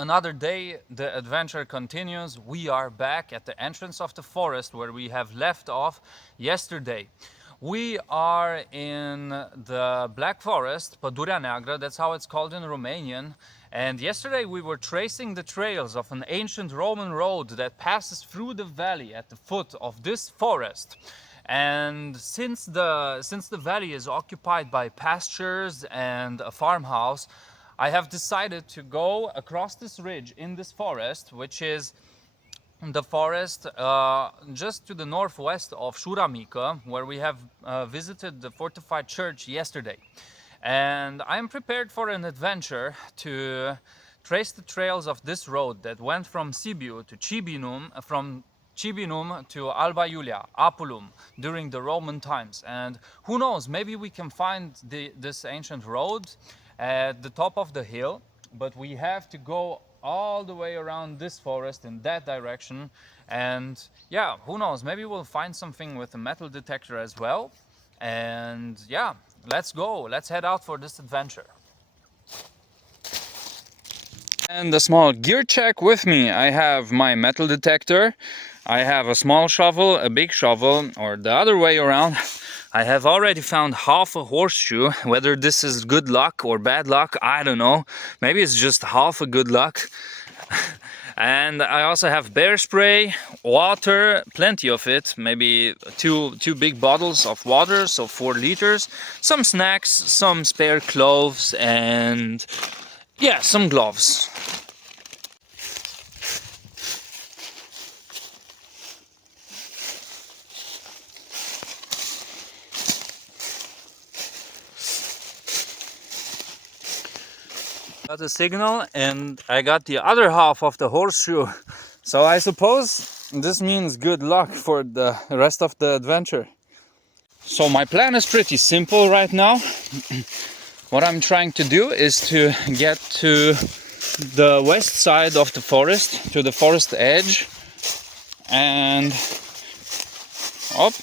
another day, the adventure continues. We are back at the entrance of the forest where we have left off yesterday. We are in the Black Forest, Pădurea Neagră, that's how it's called in Romanian. And yesterday we were tracing the trails of an ancient Roman road that passes through the valley at the foot of this forest. And since the valley is occupied by pastures and a farmhouse, I have decided to go across this ridge in this forest, which is the forest just to the northwest of Șura Mică, where we have visited the fortified church yesterday. And I am prepared for an adventure to trace the trails of this road that went from Sibiu to Cibinum, from Cibinum to Alba Iulia, Apulum, during the Roman times. And who knows, maybe we can find this ancient road at the top of the hill, but we have to go all the way around this forest in that direction. And yeah, who knows, maybe we'll find something with a metal detector as well. And yeah, let's go, let's head out for this adventure. And a small gear check with me. I have my metal detector, I have a small shovel, a big shovel, or the other way around. I have already found half a horseshoe. Whether this is good luck or bad luck, I don't know. Maybe it's just half a good luck. And I also have bear spray, water, plenty of it, maybe two big bottles of water, so 4 liters, some snacks, some spare clothes, and yeah, some gloves. Got a signal and I got the other half of the horseshoe. So I suppose this means good luck for the rest of the adventure. So my plan is pretty simple right now. What I'm trying to do is to get to the west side of the forest, to the forest edge, and up.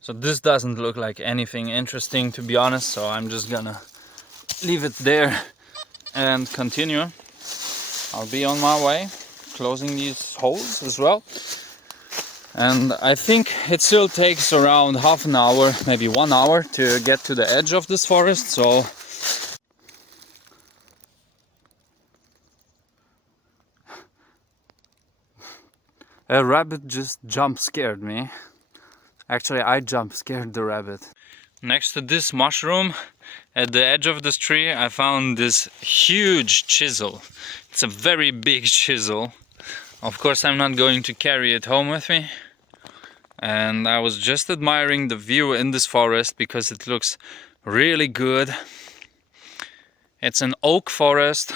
So this doesn't look like anything interesting, to be honest, so I'm just gonna leave it there and continue. I'll be on my way, closing these holes as well. And I think it still takes around half an hour, maybe 1 hour, to get to the edge of this forest. So a rabbit just jump scared me. Actually, I jump scared the rabbit. Next to this mushroom, at the edge of this tree, I found this huge chisel. It's a very big chisel. Of course, I'm not going to carry it home with me. And I was just admiring the view in this forest because it looks really good. It's an oak forest,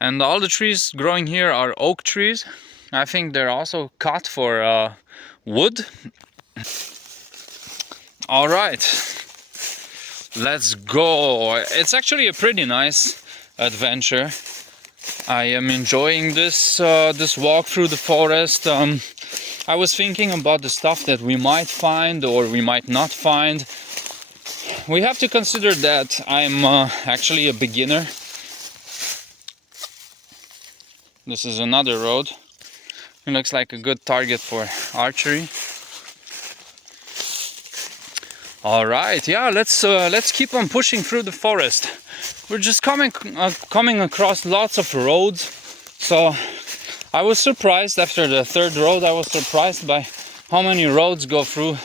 and all the trees growing here are oak trees. I think they're also cut for wood. All right, let's go. It's actually a pretty nice adventure. I am enjoying this walk through the forest. I was thinking about the stuff that we might find or we might not find. We have to consider that I'm actually a beginner. This is another road. It looks like a good target for archery. All right, yeah, let's keep on pushing through the forest. We're just coming across lots of roads. So I was surprised after the third road. I was surprised by how many roads go through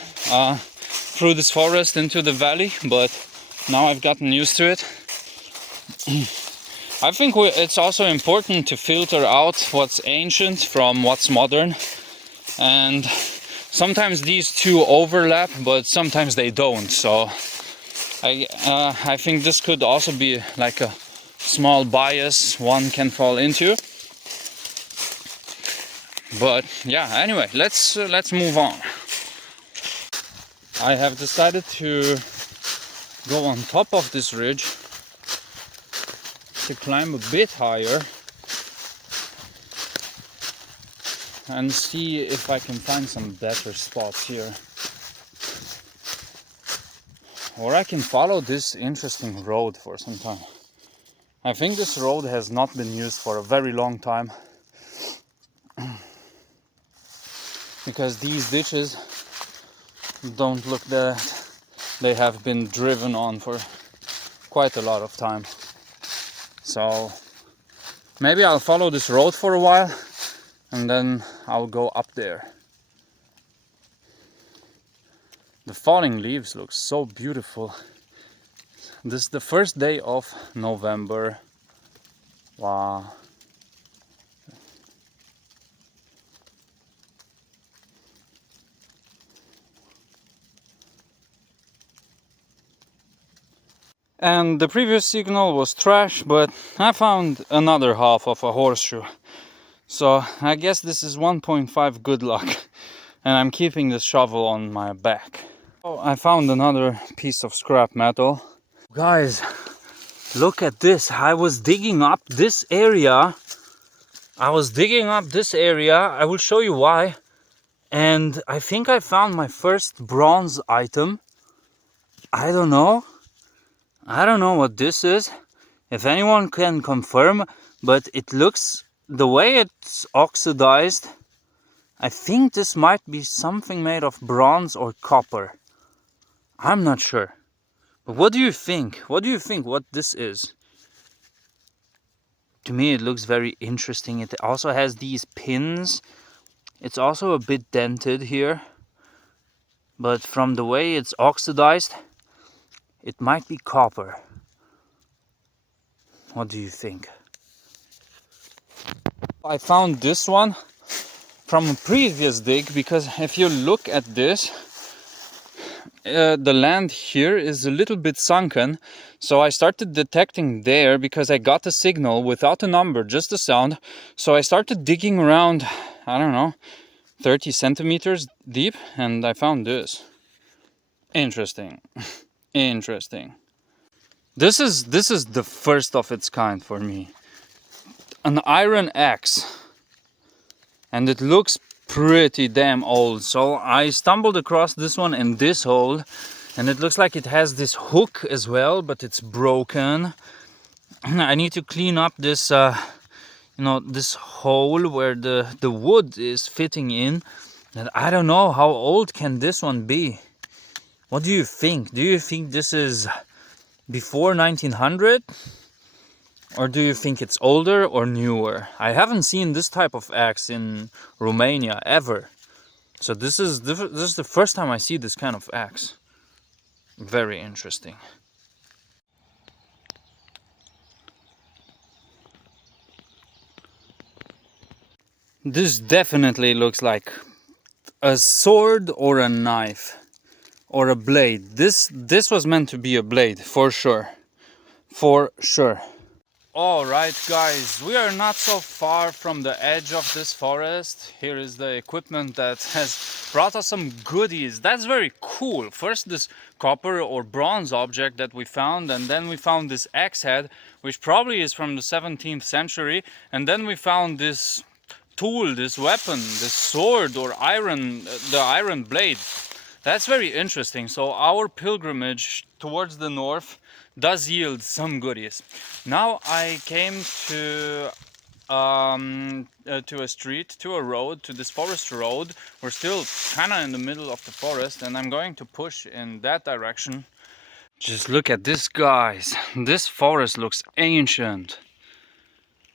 this forest into the valley. But now I've gotten used to it. I think it's also important to filter out what's ancient from what's modern. And sometimes these two overlap, but sometimes they don't. So I think this could also be like a small bias one can fall into. But yeah, anyway, let's move on. I have decided to go on top of this ridge to climb a bit higher and see if I can find some better spots here. Or I can follow this interesting road for some time. I think this road has not been used for a very long time, because these ditches don't look that they have been driven on for quite a lot of time. So maybe I'll follow this road for a while and then I'll go up there. The falling leaves look so beautiful. This is the first day of November. Wow. And the previous signal was trash, but I found another half of a horseshoe. So I guess this is 1.5 good luck. And I'm keeping this shovel on my back. Oh, I found another piece of scrap metal. Guys, look at this. I was digging up this area. I will show you why. And I think I found my first bronze item. I don't know what this is. If anyone can confirm, but it looks, the way it's oxidized, I think this might be something made of bronze or copper. I'm not sure. But what do you think? What do you think what this is? To me it looks very interesting. It also has these pins. It's also a bit dented here. But from the way it's oxidized, it might be copper. What do you think? I found this one from a previous dig, because if you look at this, the land here is a little bit sunken. So I started detecting there, because I got a signal without a number, just a sound. So I started digging around, I don't know, 30 centimeters deep, and I found this. Interesting. Interesting. This is the first of its kind for me. An iron axe. And it looks pretty damn old. So I stumbled across this one in this hole, and it looks like it has this hook as well, but it's broken. I need to clean up this this hole where the wood is fitting in. And I don't know, how old can this one be? What do you think? Do you think this is before 1900? Or do you think it's older or newer? I haven't seen this type of axe in Romania ever. So this is the first time I see this kind of axe. Very interesting. This definitely looks like a sword or a knife or a blade. This was meant to be a blade, for sure. For sure. Alright guys, we are not so far from the edge of this forest. Here is the equipment that has brought us some goodies. That's very cool. First this copper or bronze object that we found, and then we found this axe head, which probably is from the 17th century, and then we found this tool, this weapon, this sword or the iron blade. That's very interesting. So our pilgrimage towards the north does yield some goodies. Now I came to a street, to a road, to this forest road. We're still kind of in the middle of the forest, and I'm going to push in that direction. Just look at this, guys. This forest looks ancient.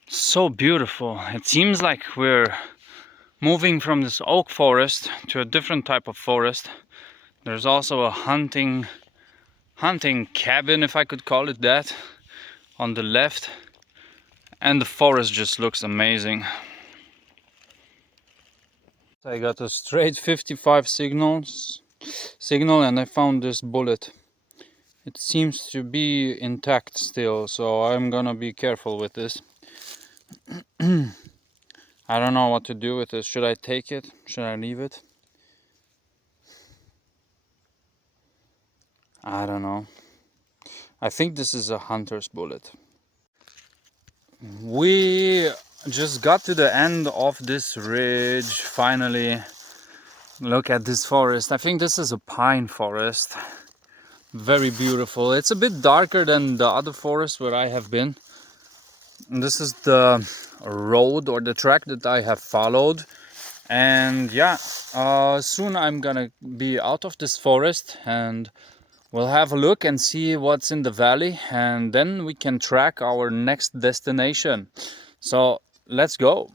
So beautiful. It seems like we're moving from this oak forest to a different type of forest. There's also a hunting cabin, if I could call it that, on the left, and the forest just looks amazing. I got a straight 55 signal, and I found this bullet. It seems to be intact still, so I'm gonna be careful with this. I don't know what to do with this. Should I take it? Should I leave it? I don't know. I think this is a hunter's bullet. We just got to the end of this ridge, finally. Look at this forest. I think this is a pine forest. Very beautiful. It's a bit darker than the other forest where I have been. this is the road or the track that I have followed. And yeah, soon I'm gonna be out of this forest and we'll have a look and see what's in the valley, and then we can track our next destination. So let's go.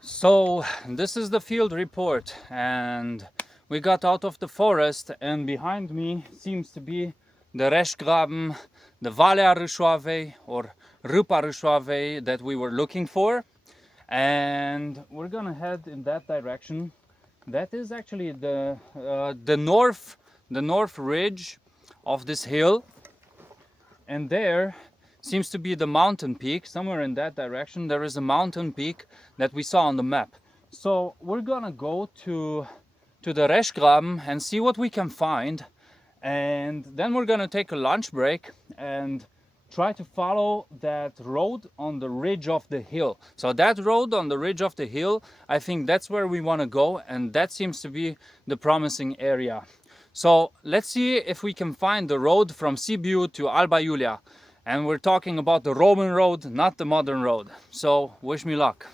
So this is the field report, and we got out of the forest, and behind me seems to be the Reszgraben, the Valea Râșoavei or Râpa Râșoavei that we were looking for, and we're gonna head in that direction. That is actually the north ridge of this hill, and there seems to be the mountain peak. Somewhere in that direction there is a mountain peak that we saw on the map. So we're gonna go to the Reszgraben and see what we can find, and then we're gonna take a lunch break and try to follow that road on the ridge of the hill. So that road on the ridge of the hill, I think that's where we want to go, and that seems to be the promising area. So let's see if we can find the road from Sibiu to Alba Iulia. And we're talking about the Roman road, not the modern road. So wish me luck.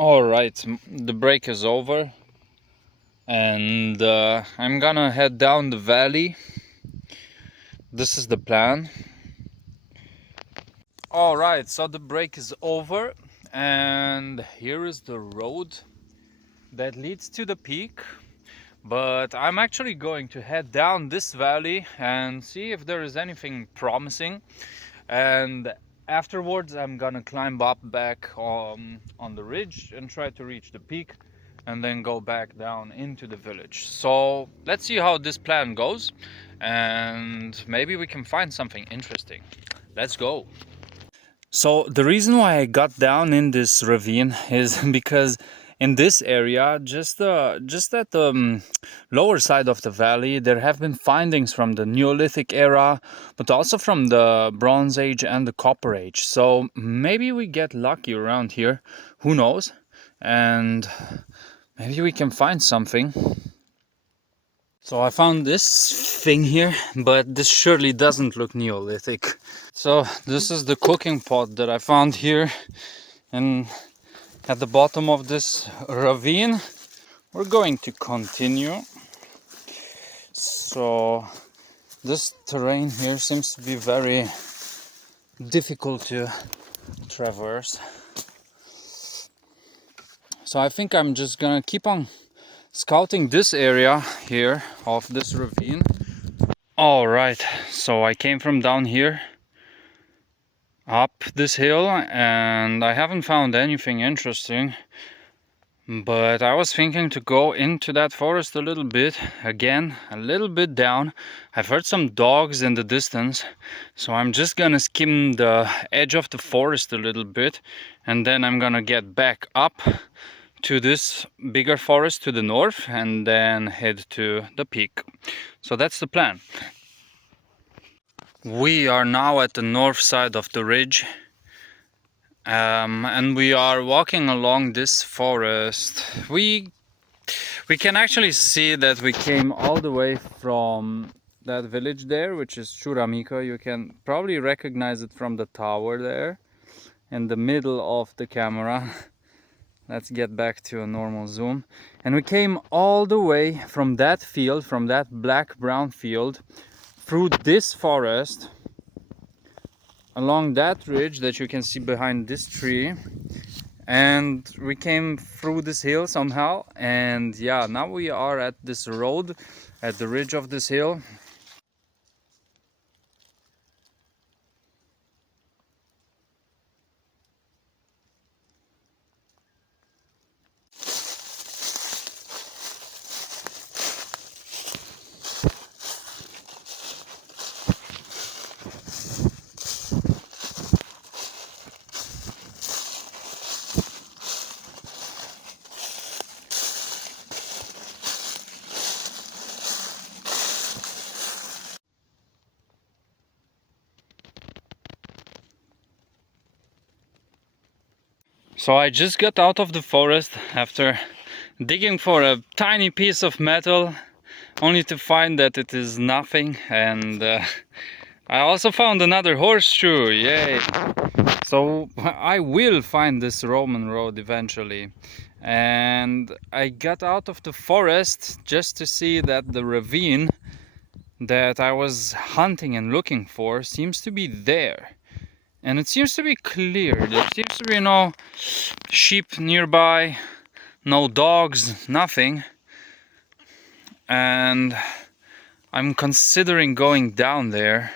All right, the break is over, and I'm gonna head down the valley. This is the plan. All right, so the break is over, and here is the road that leads to the peak. But I'm actually going to head down this valley and see if there is anything promising, and afterwards I'm gonna climb up back on the ridge and try to reach the peak and then go back down into the village. So let's see how this plan goes, and maybe we can find something interesting. Let's go. So the reason why I got down in this ravine is because in this area, just at the lower side of the valley, there have been findings from the Neolithic era, but also from the Bronze Age and the Copper Age. So maybe we get lucky around here, who knows, and maybe we can find something. So I found this thing here, but this surely doesn't look Neolithic. So this is the cooking pot that I found here, and at the bottom of this ravine. We're going to continue. So this terrain here seems to be very difficult to traverse. So I think I'm just gonna keep on scouting this area here of this ravine. All right, so I came from down here up this hill, and I haven't found anything interesting, but I was thinking to go into that forest a little bit again, a little bit down. I've heard some dogs in the distance, so I'm just gonna skim the edge of the forest a little bit, and then I'm gonna get back up to this bigger forest to the north and then head to the peak. So that's the plan. We are now at the north side of the ridge, and we are walking along this forest. We can actually see that we came all the way from that village there, which is Șura Mică. You can probably recognize it from the tower there in the middle of the camera. Let's get back to a normal zoom. And we came all the way from that field, from that black-brown field, through this forest, along that ridge that you can see behind this tree, and we came through this hill somehow, and yeah, now we are at this road at the ridge of this hill. So I just got out of the forest after digging for a tiny piece of metal, only to find that it is nothing, and I also found another horseshoe, yay! So I will find this Roman road eventually, and I got out of the forest just to see that the ravine that I was hunting and looking for seems to be there. And it seems to be clear. There seems to be no sheep nearby, no dogs, nothing. And I'm considering going down there,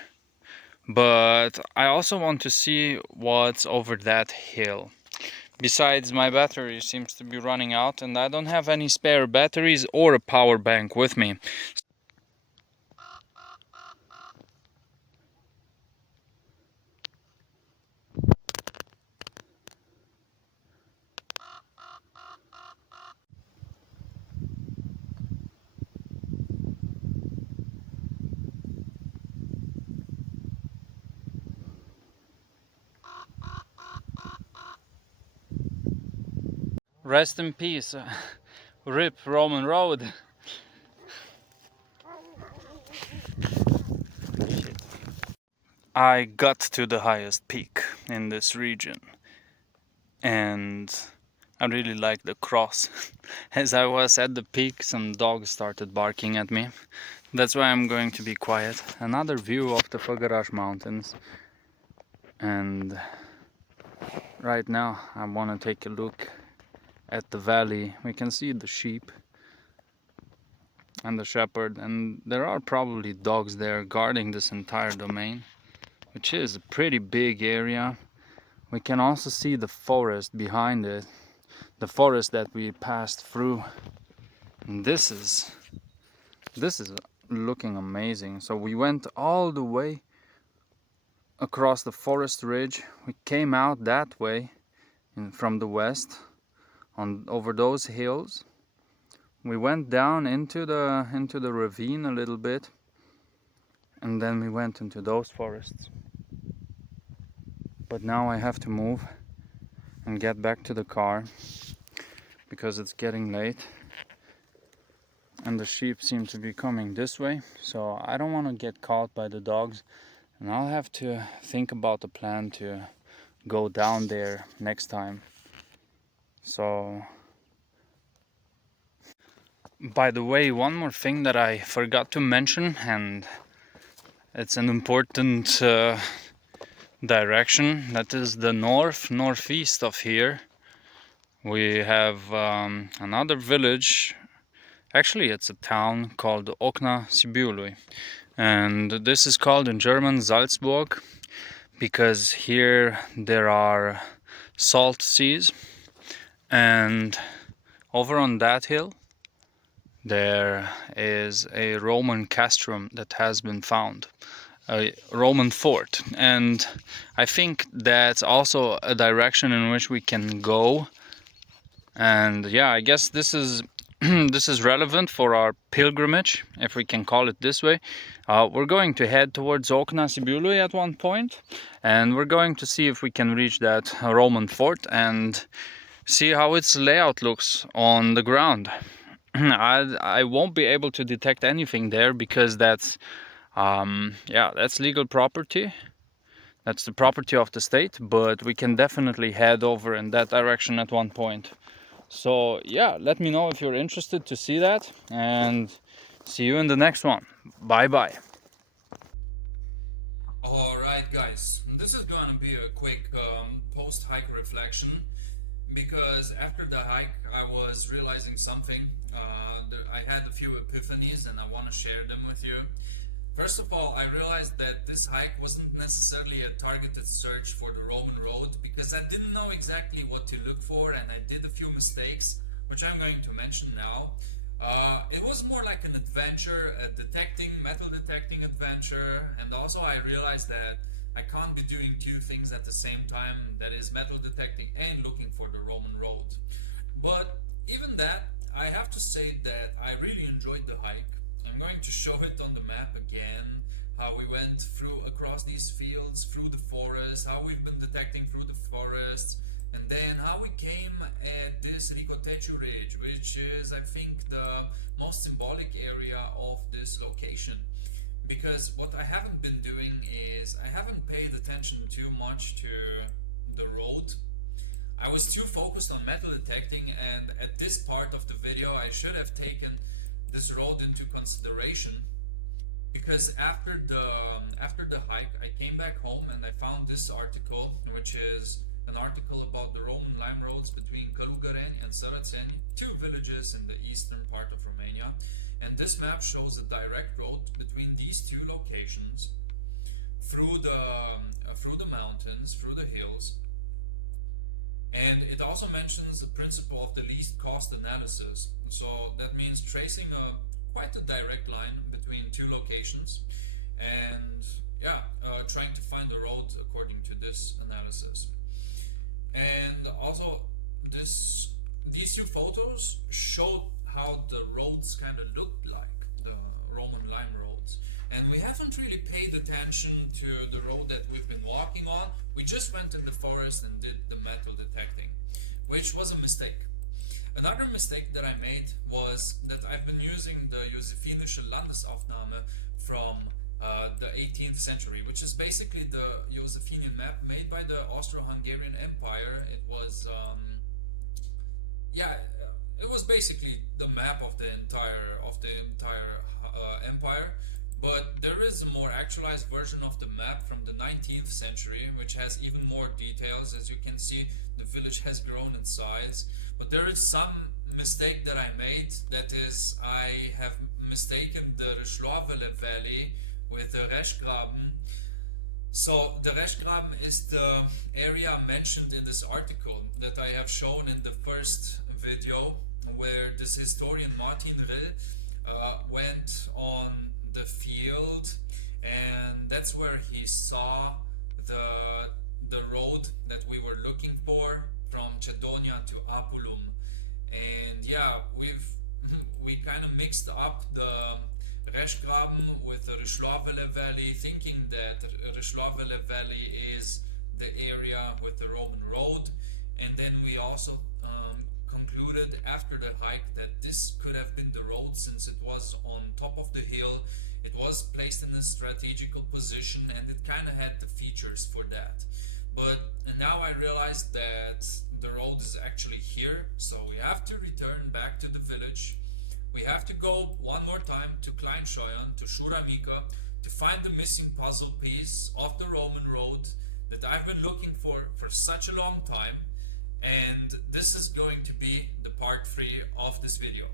but I also want to see what's over that hill. Besides, my battery seems to be running out and I don't have any spare batteries or a power bank with me. Rest in peace, RIP Roman road. I got to the highest peak in this region, and I really like the cross. As I was at the peak, some dogs started barking at me. That's why I'm going to be quiet. Another view of the Făgăraș Mountains, and right now I want to take a look at the valley. We can see the sheep and the shepherd, and there are probably dogs there guarding this entire domain, which is a pretty big area. We can also see the forest behind it, the forest that we passed through. And this is looking amazing. So we went all the way across the forest ridge. We came out that way from the west over those hills. We went down into the ravine a little bit, and then we went into those forests. But now I have to move and get back to the car because it's getting late and the sheep seem to be coming this way, so I don't want to get caught by the dogs, and I'll have to think about a plan to go down there next time. So, by the way, one more thing that I forgot to mention, and it's an important direction, that is the northeast of here. We have another village, actually it's a town called Okna Sibiului, and this is called in German Salzburg because here there are salt seas, and over on that hill there is a Roman castrum that has been found, a Roman fort, and I think that's also a direction in which we can go. And yeah, I guess this is this is relevant for our pilgrimage, if we can call it this way. We're going to head towards Okna Sibiului at one point, and we're going to see if we can reach that Roman fort and see how its layout looks on the ground. I won't be able to detect anything there because that's that's legal property. That's the property of the state, but we can definitely head over in that direction at one point. So yeah, let me know if you're interested to see that, and see you in the next one. Bye bye. Alright guys, this is gonna be a quick post-hike reflection, because after the hike I was realizing something, I had a few epiphanies and I want to share them with you. First of all, I realized that this hike wasn't necessarily a targeted search for the Roman road because I didn't know exactly what to look for and I did a few mistakes, which I'm going to mention now. It was more like an adventure, a metal detecting adventure, and also I realized that I can't be doing two things at the same time, that is metal detecting and looking for the Roman road. But even that, I have to say that I really enjoyed the hike. I'm going to show it on the map again, how we went across these fields, through the forest, how we've been detecting through the forest, and then how we came at this Ricotețiu ridge, which is, I think, the most symbolic area of this location. Because what I haven't been doing is, I haven't paid attention too much to the road. I was too focused on metal detecting, and at this part of the video I should have taken this road into consideration, because after the hike I came back home and I found this article, which is an article about the Roman lime roads between Călugăreni and Sărățeni, two villages in the eastern part of Romania, and this map shows a direct road between these two locations through the mountains, through the hills. And it also mentions the principle of the least cost analysis. So that means tracing quite a direct line between two locations and trying to find the road according to this analysis. And also these two photos show how the roads kind of looked like, the Roman lime roads. And we haven't really paid attention to the road that we've been walking on. We just went in the forest and did the metal detecting, which was a mistake. Another mistake that I made was that I've been using the Josephinische Landesaufnahme from the 18th century, which is basically the Josephinian map made by the Austro-Hungarian Empire. It was, it was basically the map of the entire empire. But there is a more actualized version of the map from the 19th century, which has even more details. As you can see, the village has grown in size. But there is some mistake that I made, that is, I have mistaken the Râșloavele Valley with the Reschgraben. So the Reschgraben is the area mentioned in this article that I have shown in the first video, where this historian Martin Rill went on the field, and that's where he saw the road that we were looking for from Cedonia to Apulum. And we kind of mixed up the Reschgraben with the Râșloavele Valley, thinking that Râșloavele Valley is the area with the Roman road, and then we also concluded after the hike that this could have been the road, since it was on top of the hill, it was placed in a strategical position, and it kind of had the features for that. But now I realized that the road is actually here, so we have to return back to the village. We have to go one more time to Kleinscheuern, to Șura Mică, to find the missing puzzle piece of the Roman road that I've been looking for such a long time. And this is going to be the part 3 of this video.